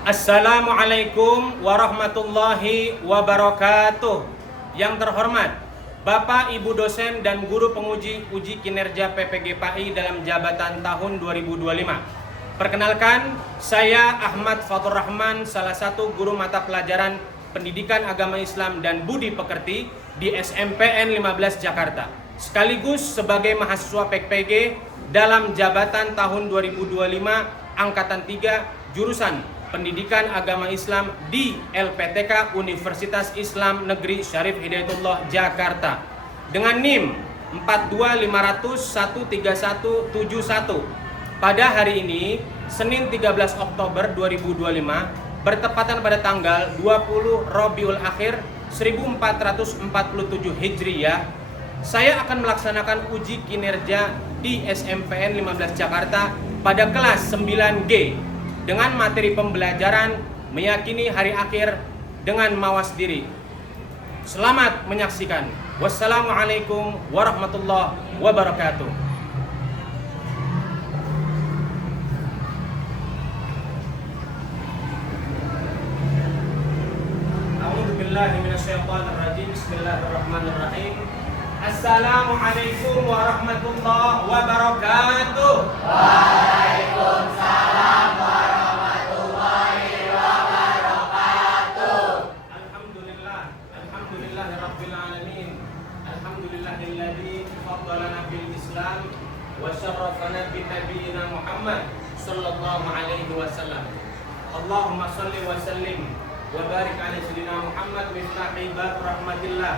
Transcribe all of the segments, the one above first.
Assalamualaikum warahmatullahi wabarakatuh. Yang terhormat Bapak, Ibu dosen dan guru penguji uji kinerja PPGPAI dalam jabatan tahun 2025. Perkenalkan, saya Ahmad Fatur Rahman, salah satu guru mata pelajaran Pendidikan Agama Islam dan Budi Pekerti di SMPN 15 Jakarta. Sekaligus sebagai mahasiswa PPG dalam jabatan tahun 2025 angkatan 3 jurusan Pendidikan Agama Islam di LPTK Universitas Islam Negeri Syarif Hidayatullah Jakarta dengan NIM 42500131171. Pada hari ini, Senin 13 Oktober 2025, bertepatan pada tanggal 20 Rabiul Akhir 1447 Hijriyah, saya akan melaksanakan uji kinerja di SMPN 15 Jakarta pada kelas 9G dengan materi pembelajaran meyakini hari akhir dengan mawas diri. Selamat menyaksikan. Wassalamualaikum warahmatullahi wabarakatuh. A'udzubillahi minasyaitonirrajim. Bismillahirrahmanirrahim. Assalamualaikum warahmatullahi wabarakatuh. Waalaikumsalam warahmatullahi wabarakatuh. Alhamdulillahirabbil alamin. Alhamdulillahilladzi faddalana bil Islam wa syarrafana bi nabiyyina Muhammad sallallahu alaihi wasallam. Allahumma shalli wa sallim wa barik ala sayyidina Muhammad miftahi bab rahmatillah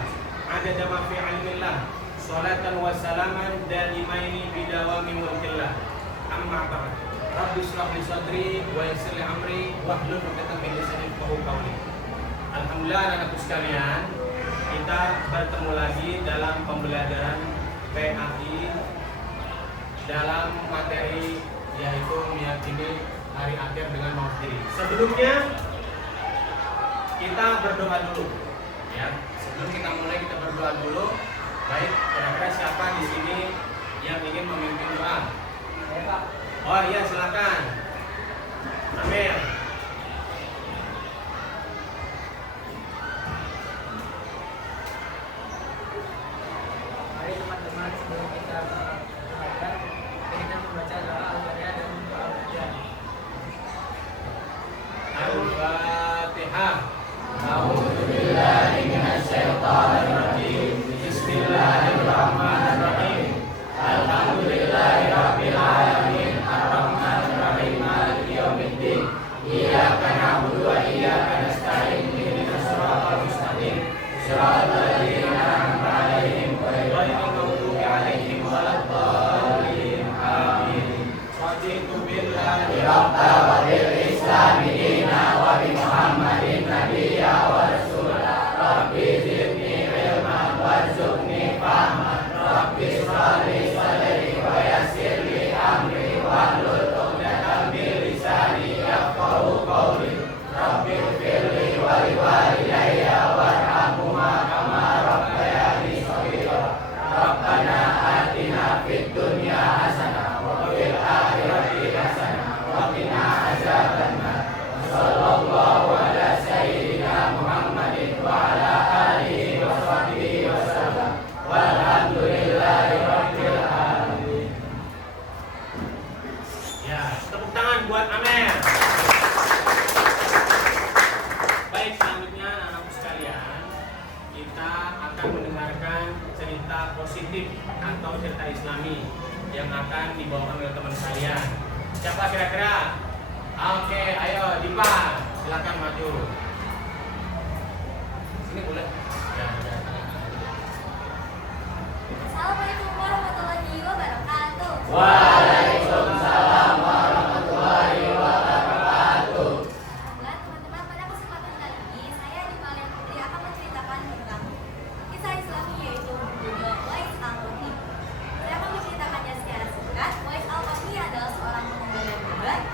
adada ma fi ilmillah salatan wa salaman daimaini bidawami mulkillah. Amma ba'd. Rabbi shrah li sadri wa yassir li amri wahlul 'uqdatam min lisani yafqahu qawli. Alhamdulillah anakku sekalian, kita bertemu lagi dalam pembelajaran PAI dalam materi yaitu meyakini hari akhir dengan mawas diri. Sebelumnya kita berdoa dulu, ya. Sebelum kita mulai, kita berdoa dulu. Baik, kira-kira siapa di sini yang ingin memimpin doa? Oh iya, silakan. Amir. Mari teman-teman, sebelum kita mulai, kita membaca doa Al-Fatihah dan doa pujian. Al-Fatihah. A'udzubillahi minasyaitonirrajim. Bismillahirrahmanirrahim. Alhamdulillahirabbil alamin. Arrahmanirrahim. Maliki yaumiddin. Iyyaka na'budu wa iyyaka nasta'in. Ihdinas siratal mustaqim. Shiratal ladzina an'amta 'alaihim ghairil maghdubi 'alaihim waladdallin. Amin. Raditu billahi Rabba wa bil Islami dina wa bi Muhammadin nabiyya wa rasula. Rabbi zidni ilman warzuqni fahman. Rabbi shrah li sadri wa yassir li amri wahlul 'uqdatam min lisani yafqahu qawli. Rabbi ighfirli wa li walidayya warhamhuma kama rabbayani shaghira. Rabbana atina fid dunya hasanah wa fil akhirati hasanah wa qina azabannar. Sallallahu ala sayyidina Muhammadin wa ala alihi wa sahbihi wa sallam. Walhamdulillahi rabbil alamin. Ya, tepuk tangan buat Amer. Baik, selanjutnya anak-anakku sekalian, kita akan mendengarkan cerita positif atau cerita Islami yang akan dibawakan oleh teman kalian. Siapa kira-kira? Oke, ayo Dipa, silakan maju. Sini boleh. Ya, ya. Assalamualaikum warahmatullahi wabarakatuh. Waalaikumsalam warahmatullahi wabarakatuh. Nah, teman-teman, pada kesempatan kali ini saya di Malian Putri akan menceritakan tentang kisah Islami yaitu buku Wais Al-Qarni. Saya akan menceritakannya secara singkat. Wais Al-Qarni adalah seorang pengembara hebat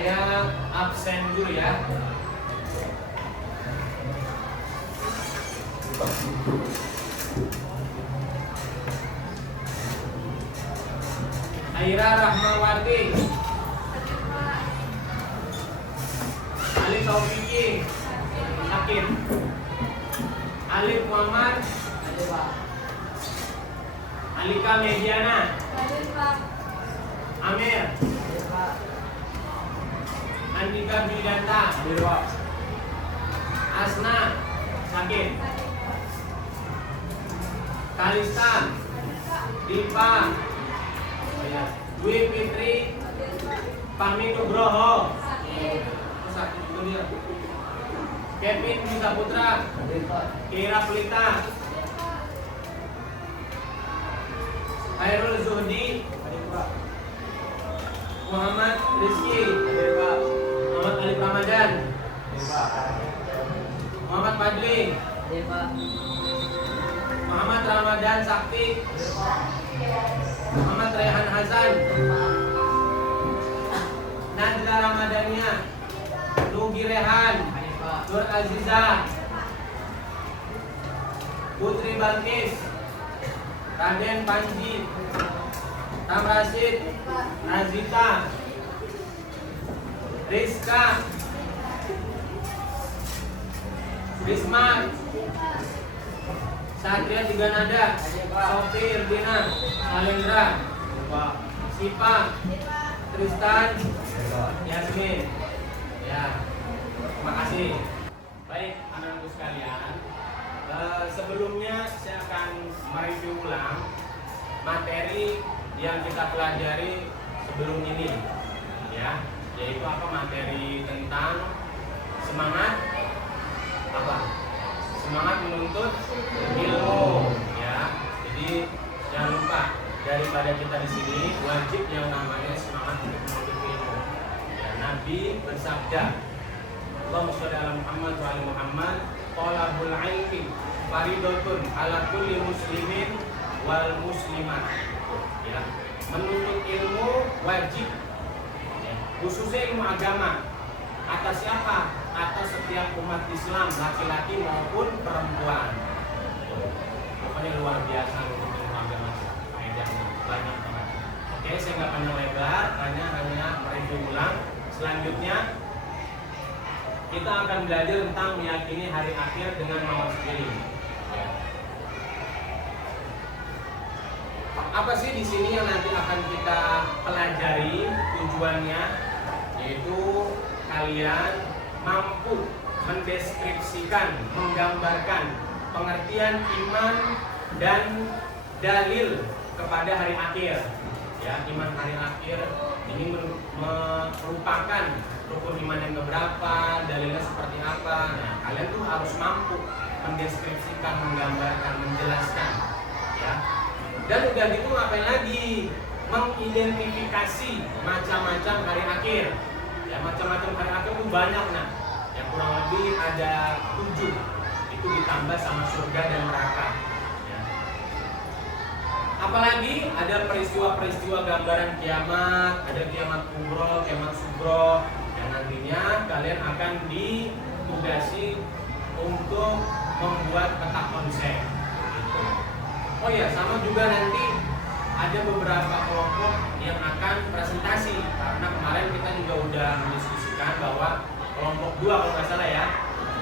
Saya absen dulu ya. Aira Rahmawati, Ali Taufiki, Hakim, Alif Muhammad, Alika Mediana, Amir, Andika Bidanta, Asna, Hakim, Kalista, Dipa, Dwi Fitri, Pami Nugroho, sakit juga dia. Kevin Bisa Putra, Kira Pelita, Hairul Zuhdi, Muhammad Rizki, Muhammad Alif Ramadan, Muhammad Fadli, Muhammad Ramadan Sakti, Muhammad Rehan Hasan, Nadra Ramadania, Nugi Rehan, Nur Aziza, Putri Balkis, Raden Panji, Tam Rasid, Razita, Rizka, Risma, Satria Tiga Nada, Sofi Irdina, Alendra, Sipa, Tristan, Yasmin. Ya, terima kasih. Baik, anak-anakku sekalian, sebelumnya saya akan mereview ulang materi yang kita pelajari sebelum ini, ya, yaitu apa materi tentang semangat apa? Semangat menuntut ilmu, ya. Jadi jangan lupa daripada kita di sini wajib yang namanya semangat untuk menuntut ilmu. Ya, Nabi bersabda, Allahumma sholli ala Muhammad wa ali Muhammad, talabul ilmi faridatun ala kulli muslimin wal muslimat. Ya, menuntut ilmu wajib, ya, khususnya ilmu agama. Atas siapa? Atas setiap umat Islam, laki-laki maupun perempuan. Pokoknya luar biasa untuk ilmu agama. Faedahnya banyak banget. Oke, saya nggak panjang lebar, hanya mereview ulang. Selanjutnya kita akan belajar tentang meyakini hari akhir dengan mawas diri. Apa sih di sini yang nanti akan kita pelajari tujuannya? Yaitu kalian mampu mendeskripsikan, menggambarkan pengertian iman dan dalil kepada hari akhir. Ya, iman hari akhir ini merupakan rukun iman yang keberapa, dalilnya seperti apa. Nah, kalian tuh harus mampu mendeskripsikan, menggambarkan, menjelaskan, ya. Dan udah gitu ngapain lagi? Mengidentifikasi macam-macam hari akhir. Ya, macam-macam hari akhir itu banyak, nah. Ya, kurang lebih ada 7. Itu ditambah sama surga dan neraka. Ya. Apalagi ada peristiwa-peristiwa gambaran kiamat, ada kiamat kubro, kiamat sugro, yang nantinya kalian akan ditugasi untuk membuat peta konsep. Gitu. Oh ya, sama juga nanti ada beberapa kelompok yang akan presentasi, karena kemarin kita juga udah mendiskusikan bahwa kelompok 2 kalau nggak salah ya,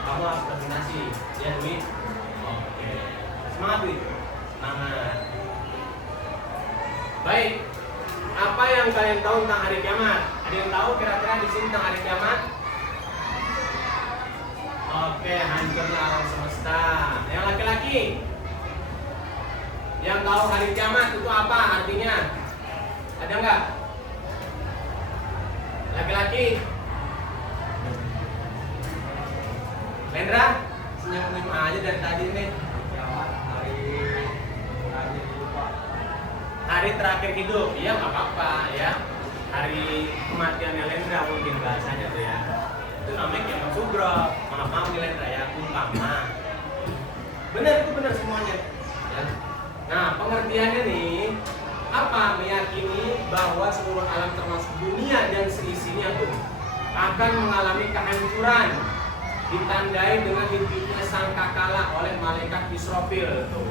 kamu harus presentasi, ya Dwi. Oke, semangat Dwi, semangat. Baik, apa yang kalian tahu tentang hari kiamat? Ada yang tahu kira-kira di sini tentang hari kiamat? Oke, hancurnya alam semesta. Yang laki-laki, yang tahu hari kiamat itu apa artinya? Ada nggak? Laki-laki? Lendra? Senyum-senyum aja dari tadi nih. Kiamat Hari terakhir hidup, iya nggak apa-apa ya. Hari kematiannya Lendra mungkin bahasanya tuh ya. Itu namanya kiamat sugro. Maaf nih Lendra ya, umpama. Bener, itu bener semuanya. Ya. Nah, pengertiannya nih, apa? Meyakini bahwa seluruh alam termasuk dunia dan seisinya tuh akan mengalami kehancuran, ditandai dengan hidupnya sangkakala oleh malaikat Israfil. Tuh.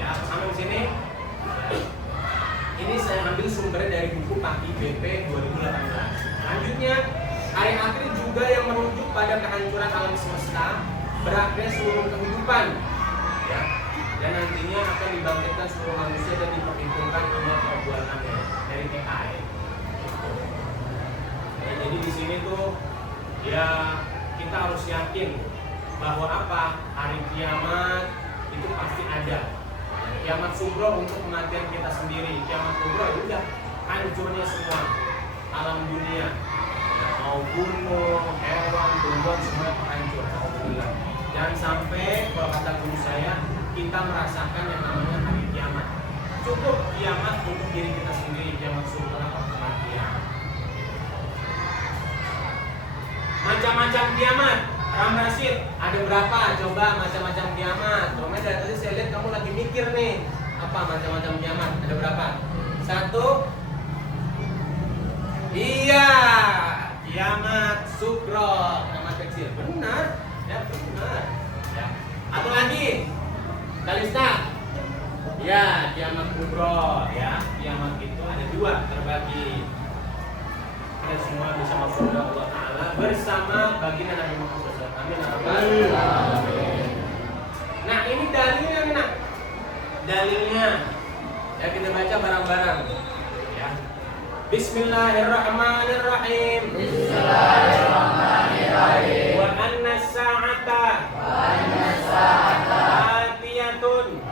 Ya, sampai di sini. Ini saya ambil sumbernya dari buku Paki BP 2018. Selanjutnya, hari akhir juga yang merujuk pada kehancuran alam semesta, berakhirnya seluruh kehidupan. Ya. Dan nantinya akan dibangkitkan seluruh manusia dan diperhitungkan amal perbuatannya dari TKI. Ya, jadi di sini tuh ya kita harus yakin bahwa apa, hari kiamat itu pasti ada. Kiamat sugro untuk kematian kita sendiri, kiamat kubro ya udah hancurnya semua alam dunia, ya, mau gunung, hewan, tumbuhan semua hancur. Alhamdulillah. Jangan sampai kalau kata guru saya kita merasakan yang namanya hari kiamat. Cukup kiamat untuk diri kita sendiri, kiamat sugro atau kematian. Macam-macam kiamat. Ram Rasid, ada berapa? Coba macam-macam kiamat. Coba dari tadi saya lihat kamu lagi mikir nih. Apa macam-macam kiamat? Ada berapa? 1. Iya, kiamat sugro, kiamat kecil. Benar, ya benar. Ya. Apa lagi? Kalista. Ya, kiamat kubro, ya. Kiamat itu ada 2 terbagi. Kita semua bisa masuk surga Allah Ta'ala bersama baginda Nabi Muhammad SAW. Amin. Nah, ini dalilnya nih, nak. Dalilnya ya kita baca bareng-bareng. Ya. Bismillahirrahmanirrahim. Bismillahirrahmanirrahim. Wa anna sa'ata atiyatun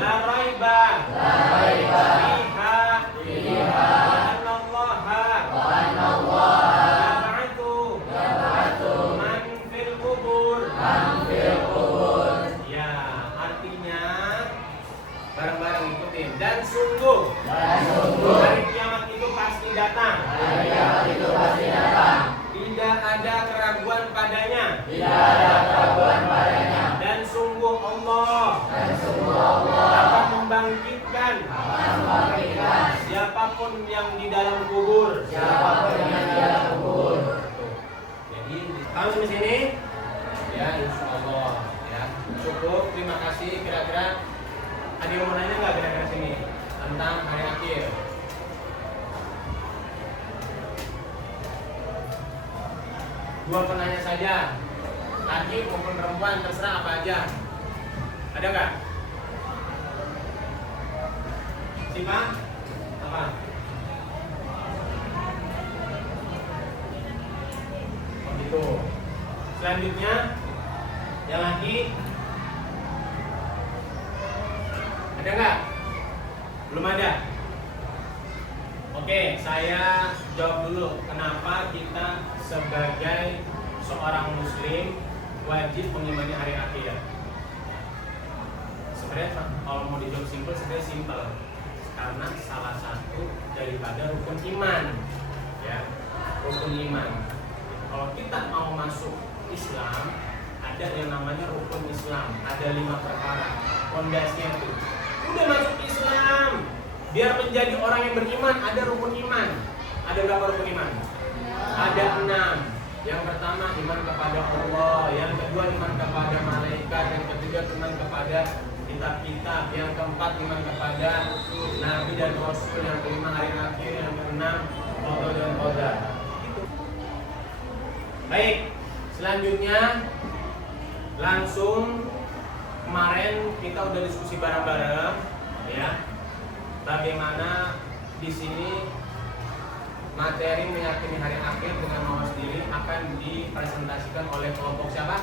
la raiba fiha dan sungguh hari kiamat itu pasti datang. Tidak ada keraguan padanya. Dan sungguh Allah akan membangkitkan siapapun yang di dalam kubur. Jadi kamu di sini ya, insyaallah ya. Cukup, terima kasih. Kira-kira ada yang mau nanya nggak kira-kira sini tentang hari akhir? Dua penanya saja, laki maupun perempuan, terserah apa aja. Ada nggak? Siapa? Apa? Oh gitu. Selanjutnya, yang laki. Ada nggak? Belum ada? Oke, saya jawab dulu. Kenapa kita sebagai seorang muslim wajib mengimani hari akhir? Sebenarnya kalau mau dijawab simpel, sebenarnya simpel. Karena salah satu daripada rukun iman. Ya, rukun iman. Kalau kita mau masuk Islam, ada yang namanya rukun Islam. Ada 5 perkara. Pondasinya itu. Udah masuk Islam, biar menjadi orang yang beriman, ada rukun iman. Ada berapa rukun iman? Ada 6. Yang pertama iman kepada Allah, yang kedua iman kepada malaikat, yang ketiga iman kepada kitab-kitab, yang keempat iman kepada nabi dan rasul, yang kelima hari akhir, yang keenam qada dan qadar. Baik, selanjutnya langsung kemarin kita udah diskusi bareng-bareng ya. Bagaimana di sini materi meyakini hari akhir dengan mawas diri akan dipresentasikan oleh kelompok siapa?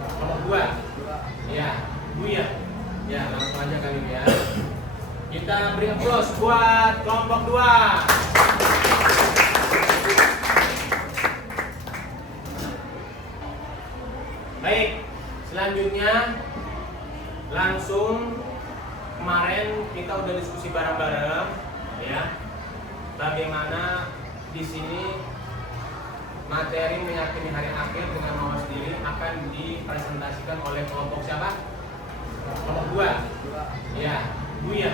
Kelompok 2. Ya, Buya. Ya, langsung aja kali ini ya. Kita beri applause buat kelompok 2. Baik, selanjutnya langsung kemarin kita udah diskusi bareng-bareng ya. Bagaimana di sini materi meyakini hari akhir dengan mawas diri akan dipresentasikan oleh kelompok siapa? Kelompok 2. Ya, Buya.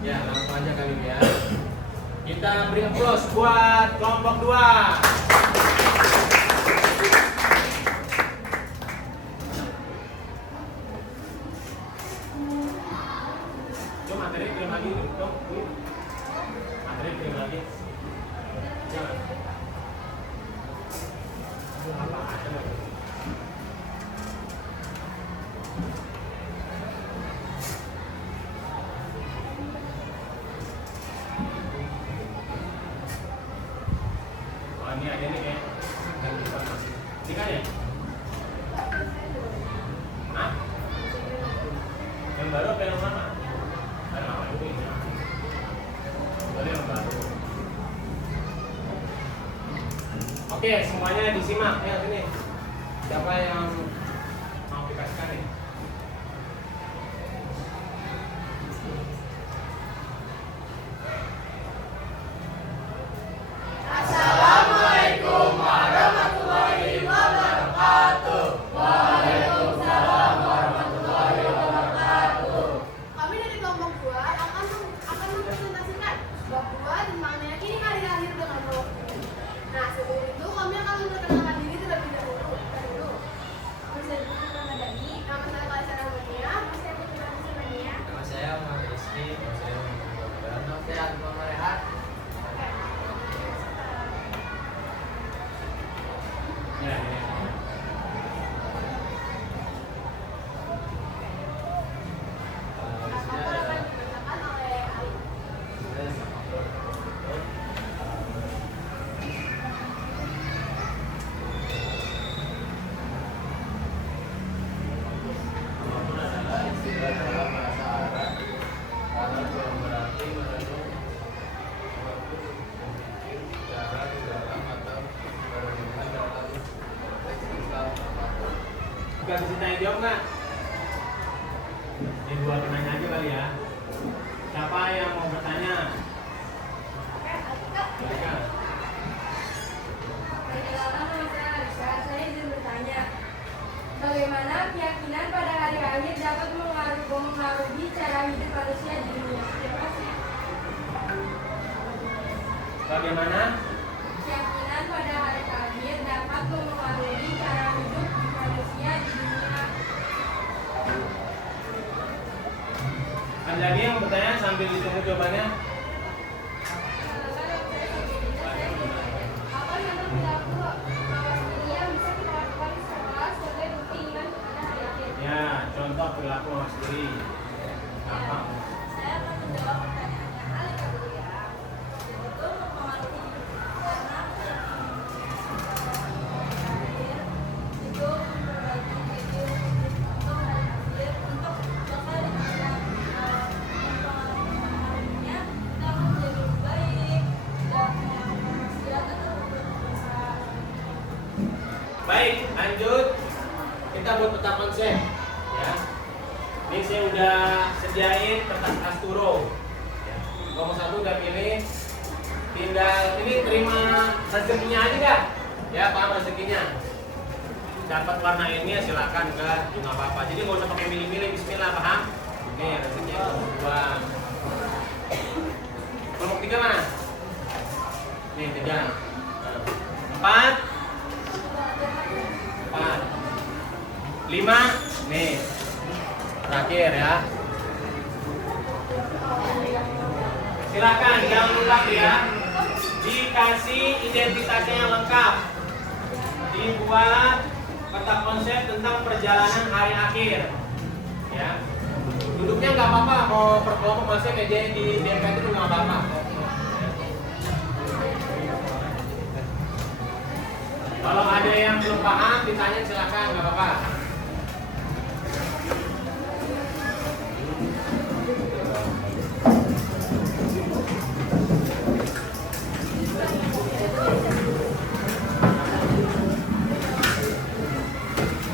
Ya, langsung aja kali ini ya. Kita beri applause buat kelompok 2. Apa ada? Oh, ini ada nih kayak tiga ya? Hah? Yang baru apa yang lama? Yang lama itu ini. Baru yang baru. Oke, semuanya disimak ya sini. Siapa yang mau dikasihkan nih? Assalamualaikum warahmatullahi wabarakatuh. Waalaikumsalam warahmatullahi wabarakatuh. Kami dari kelompok 2 akan mempresentasikan bab 2 tentang meyakini hari akhir dengan roh. Nah, sebelum itu kami akan memperkenalkan diri terlebih dahulu. Nama saya Ramadhani. Nama saya Kaisar Amania. Nama saya Putri Amania. Nama saya Muhammad Rizky. Nama saya Muhammad. Nama saya Akmal Marehat. Ya, ya. Maka akan dibacakan oleh Ali. Apapun adalah istilah dalam bahasa Arab karena yang berarti merenung, waktu, memikir, cara di dalam atau merenungkan dalam konteks Islam apapun. Bukan bisa tanya jawab nggak? Ini dua penanya aja kali ya. Siapa yang mau bertanya? Silakan. Perkenalkan, nama saya Alisa. Saya izin bertanya, bagaimana keyakinan pada hari akhir dapat mengaruhi cara hidup manusia di dunia? Terima kasih. Bagaimana? Keyakinan pada hari akhir dapat mengaruhi cara hidup manusia di dunia. Ada lagi yang bertanya sambil ditunggu jawabannya? Apa yang berlaku awas ini yang bisa kita lakukan di sekolah sebagai bukti iman pada hari akhir? Ya, contoh perilaku mas diri. Gampang. Saya akan menjawab pertanyaannya Ali Kabulia. Betul mempengaruhi karena itu berbagi ide untuk hari akhir untuk bakal mempengaruhinya kita akan menjadi lebih baik dan manusia tetap berusaha. Baik, lanjut. Kita buat peta konsep, ya. Ini saya udah sediain kertas Asturo. Ya. Nomor 1 udah pilih. Tinggal ini terima rezekinya aja dah. Ya, paham rezekinya. Dapat warna ini ya silakan enggak, nggak apa-apa. Jadi nggak usah pakai milih-milih. Bismillah, paham? Nih rezekinya kelompok 2. Kelompok 3 mana? Nih 3. 4. 5. Nih. Terakhir ya. Silakan jangan lupa ya. Dikasih identitasnya yang lengkap. Dibuat peta konsep tentang perjalanan hari akhir. Ya. Duduknya nggak apa-apa, mau per kelompok masih kayak di DMK itu nggak apa-apa. Kalau ada yang belum paham, ditanya silakan, nggak apa-apa.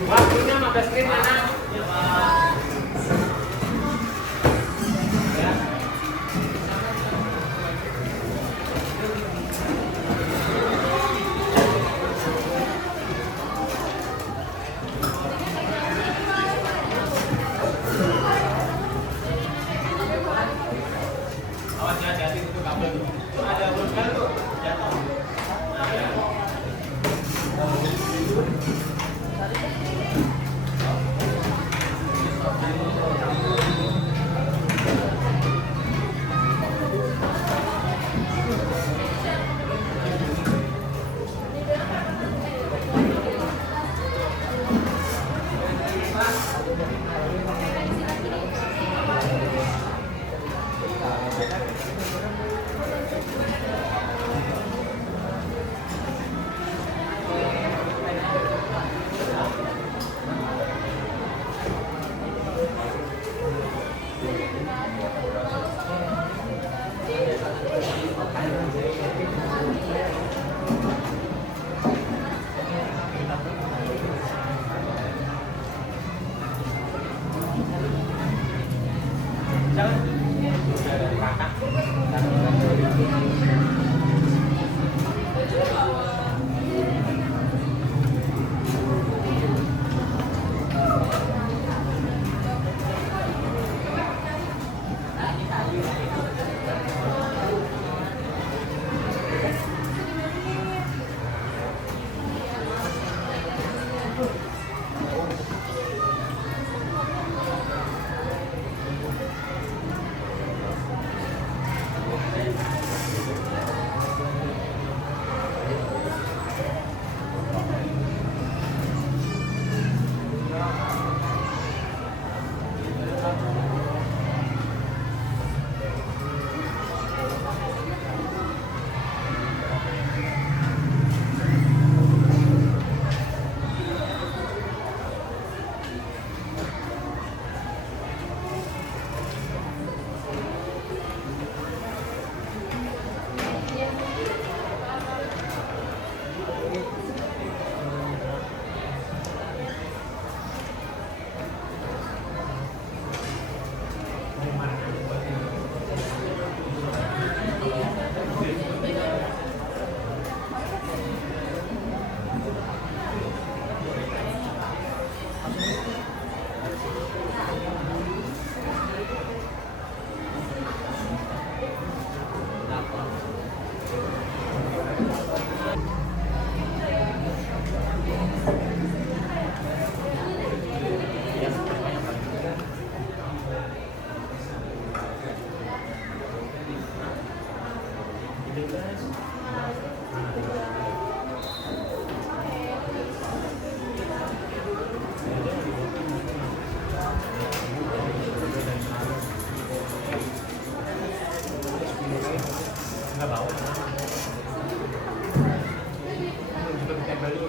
Waktunya 15 menit anak. Ya, Pak. Ya. Awas ya, hati-hati itu kabel tuh. Tuh ada boneka tuh, jatuh. Nah, ya.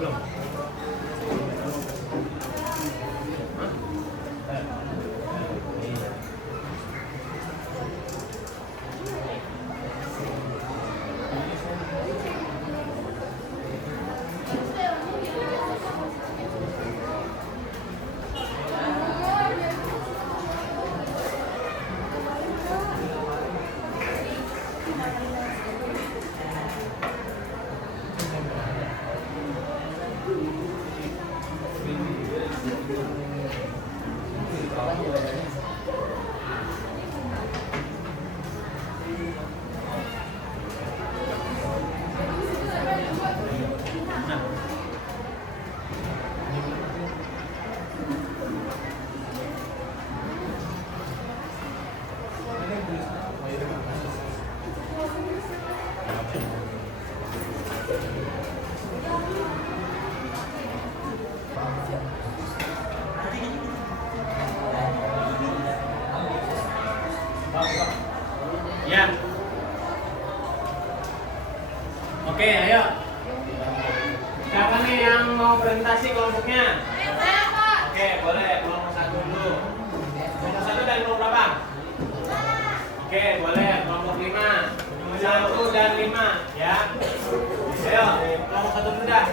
belum? Ya. Oke, ayo. Siapa nih yang mau presentasi kelompoknya? Saya, Pak. Oke, boleh. Kelompok 1 dulu. Kelompok 1 dan kelompok berapa? Oke, boleh. Kelompok 5. 1 dan 5, ya. Ayo, kelompok 1 dulu dah.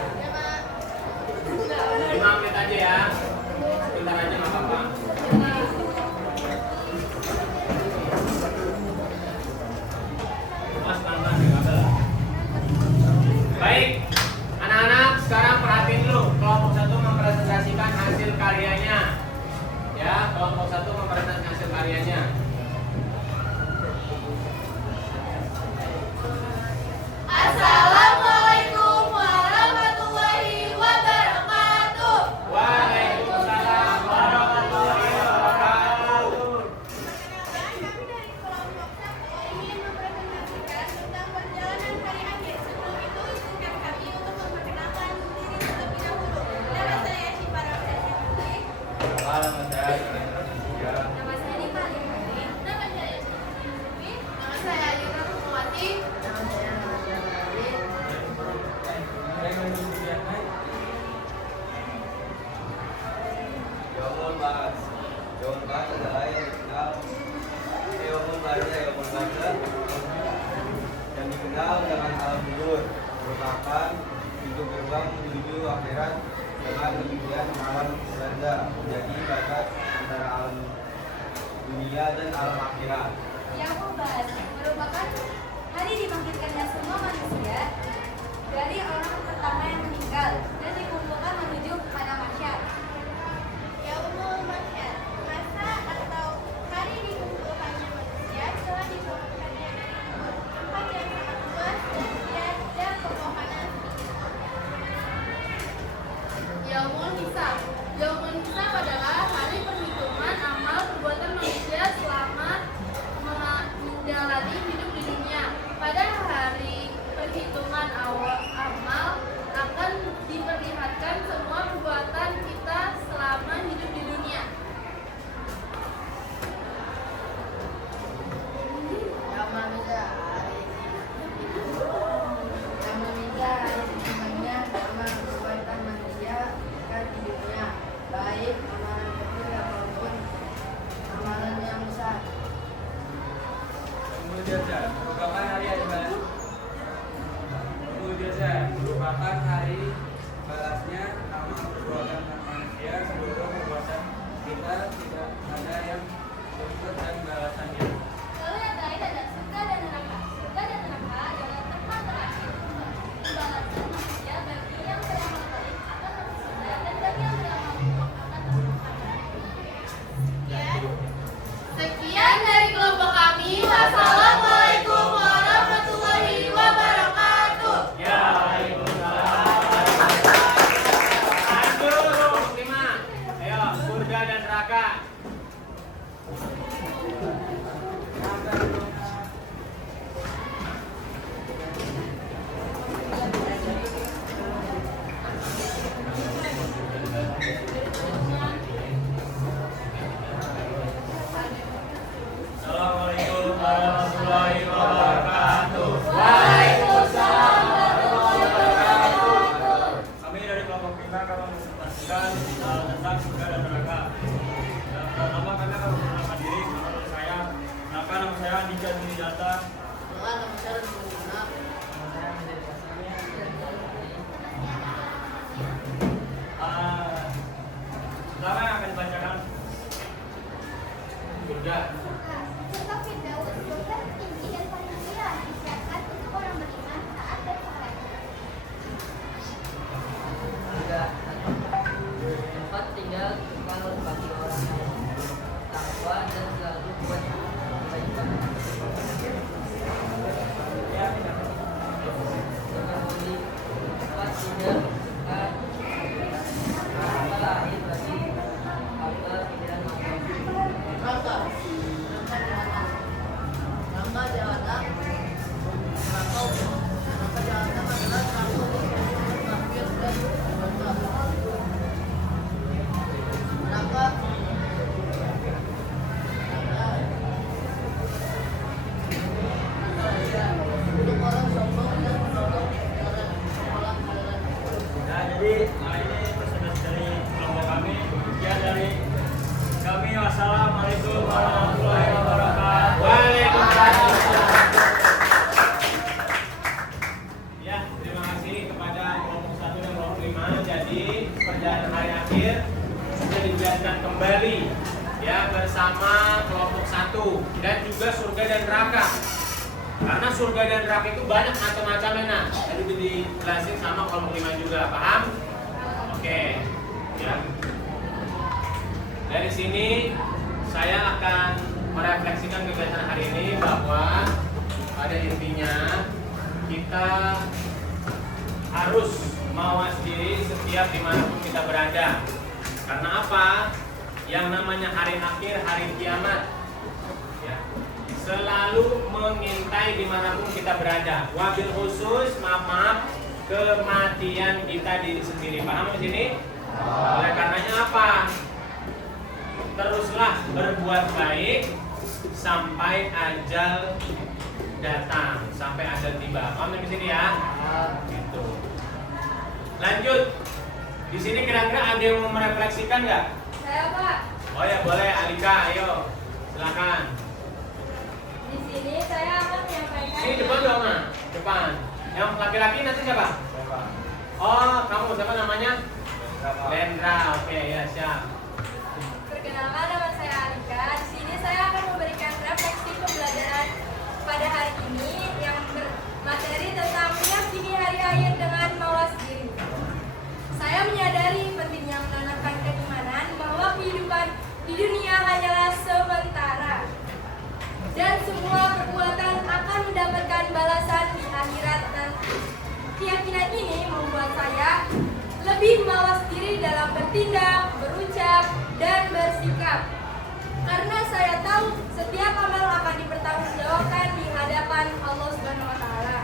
5 menit aja ya. Sebentar aja nggak apa-apa. Mas, pelan-pelan, nggak apa-apa. Baik, anak-anak sekarang perhatiin dulu. Kelompok 1 mempresentasikan hasil karyanya. Ya, kelompok 1 mempresentasikan hasil karyanya. Assalamualaikum warahmatullahi wabarakatuh. Waalaikumsalam warahmatullahi wabarakatuh. Perkenalkan, kami dari kelompok 1 ingin mempresentasikan tentang perjalanan hari akhir. Sebelum itu, izinkan kami untuk memperkenalkan diri terlebih dahulu. Nama saya Syifa Ramdhani. Nama saya Nama saya Dipa Liani. Nama saya Syifi. Nama saya Yura Rahmawati. Nama saya Nadia Marin. Yaumul Ba'ats. Yaumul Ba'ats adalah yang dikenal Yaumul Ba'ats, Yaumul Ba'ats yang dikenal dengan alam kubur, merupakan pintu gerbang menuju akhirat dengan demikian alam barzah menjadi batas antara alam dunia dan alam akhirat. Yang membahas merupakan hari dibangkitkannya semua manusia dari orang pertama yang meninggal dan dikumpulkan menuju kepada masyar. Yaumul Mahsyar, masa atau hari dikumpulkannya manusia setelah dikeluarkannya dari kubur, tempat yang sangat luas dan tiada pepohonan. Yaumul Hisab. Yaumul Hisab adalah hari perhitungan amal perbuatan manusia selama menjalani hidup di dunia. Pada hari perhitungan awal amal akan diperlihatkan semua perbuatan kita selama hidup di dunia. Yaumul Mizan. Yaumul Mizan sebenarnya amal perbuatan manusia di dunia, baik amalan kecil maupun amalan yang besar. Mujazah merupakan hari balas. Mujazah merupakan hari balasnya amal perbuatan manusia. Seluruh perbuatan kita tidak ada yang luput dan balasannya. Lalu yang terakhir adalah surga dan neraka. Surga dan neraka adalah tempat terakhir pembalasan manusia bagi yang beramal baik akan masuk surga dan bagi yang beramal buruk akan masuk neraka. Sekian dari kelompok kami. Wassalamualaikum warahmatullahi wabarakatuh. Ya, Waalaikumsalam. Lanjut, kelompok 5. Ayo, surga dan neraka. akan mempresentasikan tentang surga dan neraka. Pertama kami akan memperkenalkan diri. Menurut saya, nama saya Andika Duniata. Nama saya Rana. Pertama yang akan dibacakan Surga. Surga Firdaus, surga tertinggi dan paling mulia, disiapkan untuk orang beriman, taat dan saleh. Tempat tinggal kekal bagi orang yang takwa dan selalu buat kebaikan. Menjadi tempat tinggal kekal tanpa lahir bagi hamba pikiran mati. Neraka, neraka jahanam, neraka jahanam adalah neraka untuk kafir dan berdosa. Neraka untuk orang sombong dan menolong jalan sekolah jalan. Nah, jadi ini presentasi dari kelompok kami. Sekian dari kami. Wassalamualaikum warahmatullahi wabarakatuh. Waalaikumsalam. Ya, terima kasih kepada kelompok 1 dan kelompok 5. Jadi perjalanan hari akhir sudah dijelaskan kembali ya bersama kelompok 1 dan juga surga dan neraka. Karena surga dan neraka itu banyak macam-macamnya. Nah, tadi udah dijelasin sama kelompok 5 juga, paham? Oke. Ya. Dari sini saya akan merefleksikan kegiatan hari ini bahwa pada intinya kita harus mawas diri setiap dimanapun kita berada. Karena apa? Yang namanya hari akhir, hari kiamat, ya, selalu mengintai dimanapun kita berada. Wabil khusus, maaf, kematian kita diri sendiri. Paham di sini? Oleh karenanya apa? Teruslah berbuat baik sampai ajal datang, sampai ajal tiba. Paham di sini ya? Gitu. Lanjut. Di sini kira-kira ada yang mau merefleksikan nggak? Saya Pak, Oh ya boleh, Alika, ayo, silakan. di sini saya akan menyampaikan. Sini depan dong, Nah. Depan. Yang laki-laki nanti siapa? Oh, kamu siapa namanya? Lendra. Oke, ya siap. Perkenalkan, nama saya Alika. Di sini saya akan memberikan refleksi pembelajaran pada hari ini yang bermateri tentang meyakini hari akhir dengan mawas diri. Saya menyadari pentingnya menanamkan keimanan bahwa kehidupan di dunia hanyalah sementara dan semua perbuatan akan mendapatkan balasan di akhirat nanti. Keyakinan ini membuat saya lebih mawas diri dalam bertindak, berucap, dan bersikap. Karena saya tahu setiap amal akan dipertanggungjawabkan di hadapan Allah Subhanahu wa taala.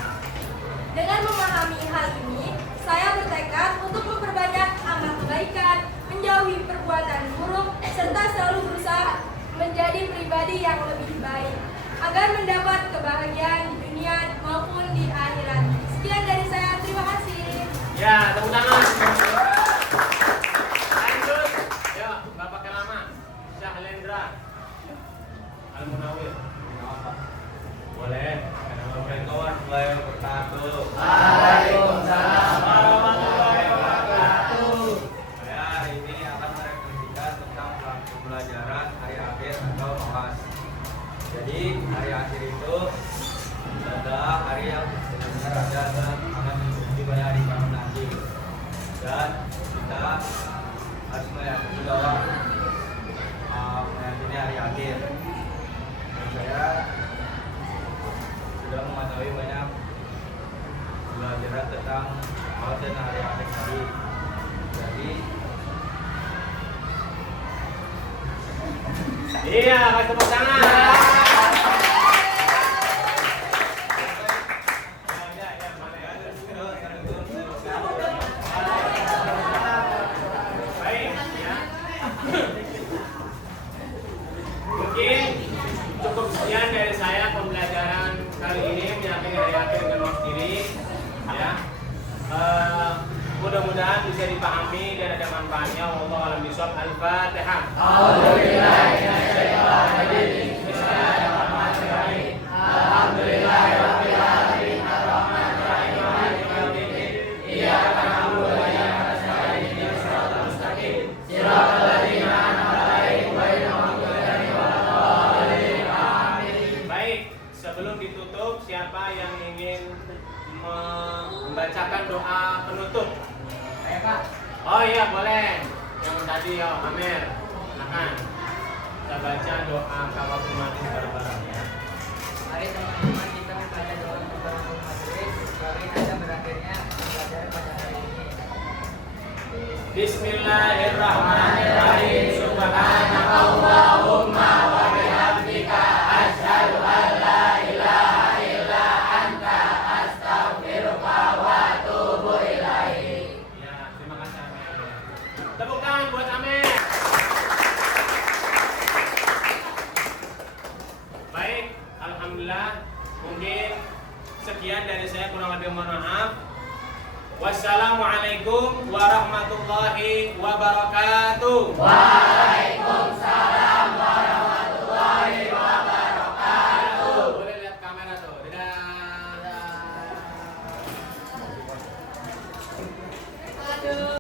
Dengan memahami hal ini, saya bertekad untuk memperbanyak amal kebaikan, menjauhi perbuatan buruk, serta selalu berusaha menjadi pribadi yang lebih baik agar mendapat kebahagiaan di dunia maupun di akhirat. Sekian dari saya, terima kasih. Ya, tepuk tangan. Lanjut. Yuk, nggak pakai lama. Syah Lendra. Al-Munawir. Boleh. Assalamualaikum warahmatullahi wabarakatuh. Waalaikumsalam warahmatullahi wabarakatuh. Saya hari ini akan merefleksikan tentang pembelajaran hari akhir atau mawas. Jadi hari akhir itu adalah hari yang benar-benar akan terjadi pada hari kiamat nanti. Dan kita harus meyakini bahwa meyakini hari akhir. Dan saya sudah mengetahui banyak pelajaran tentang mawas dan hari akhir tadi. Jadi Iya, kasih tepuk tangan. Baik, ya. Mungkin cukup sekian dari saya pembelajaran kali ini meyakini hari akhir dengan mawas diri, ya. mudah-mudahan bisa dipahami dan ada manfaatnya. Wallahu a'lam bishawab. Al-Fatihah. Bismillahirrahmanirrahim. Alhamdulillahirabbil alamin. Arrahmanir rahim. Maliki yaumiddin. Iyyaka na'budu wa iyyaka nasta'in. Ihdinas siratal mustaqim. Siratal ladzina an'amta 'alaihim ghairil maghdubi 'alaihim waladdallin. Amin. Baik, sebelum ditutup, siapa yang ingin membacakan doa penutup? Saya Pak. Oh iya, boleh. Yang tadi ya, Amir. Silakan. Kita baca doa kafakumatu bareng-bareng ya. Mari teman-teman kita membaca doa kafakumatu majelis. Doain aja berakhirnya pembelajaran pada hari ini. Bismillahirrahmanirrahim. Subhanakallahumma wa bihamdika asyhadu an la ilaha illa anta astaghfiruka wa atubu ilaik. Ya, terima kasih Amir. Tepuk tangan buat Amir. Baik, alhamdulillah. Mungkin sekian dari saya, kurang lebih mohon maaf. Wassalamualaikum warahmatullahi wabarakatuh.